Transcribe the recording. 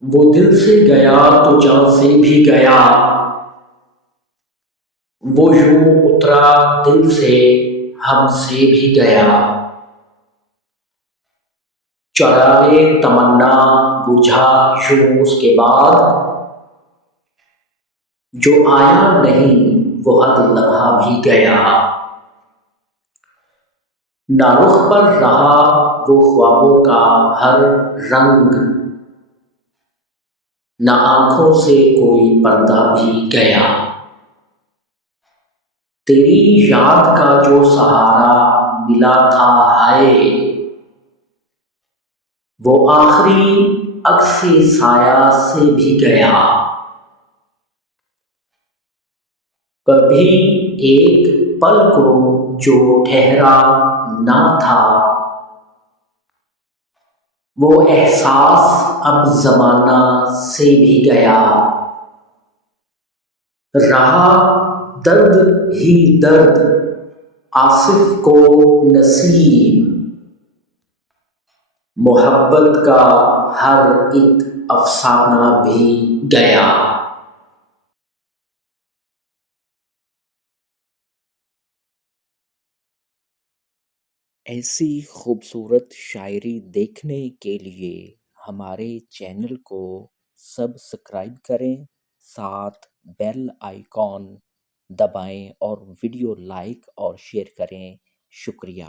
وہ دل سے گیا تو جان سے بھی گیا، وہ یوں اترا دل سے ہم سے بھی گیا۔ چراغے تمنا بجھا یوں اس کے بعد، جو آیا نہیں وہ ہر لمحہ بھی گیا۔ نہ رخ پر رہا وہ خوابوں کا ہر رنگ، نہ آنکھوں سے کوئی پردہ بھی گیا۔ تیری یاد کا جو سہارا ملا تھا ہائے، وہ آخری عکس سایہ سے بھی گیا۔ کبھی ایک پل کو جو ٹھہرا نہ تھا، وہ احساس اب زمانہ سے بھی گیا۔ رہا درد ہی درد آصف کو نصیب، محبت کا ہر ایک افسانہ بھی گیا۔ ایسی خوبصورت شاعری دیکھنے کے لیے ہمارے چینل کو سبسکرائب کریں، ساتھ بیل آئیکن دبائیں اور ویڈیو لائک اور شیئر کریں۔ شکریہ۔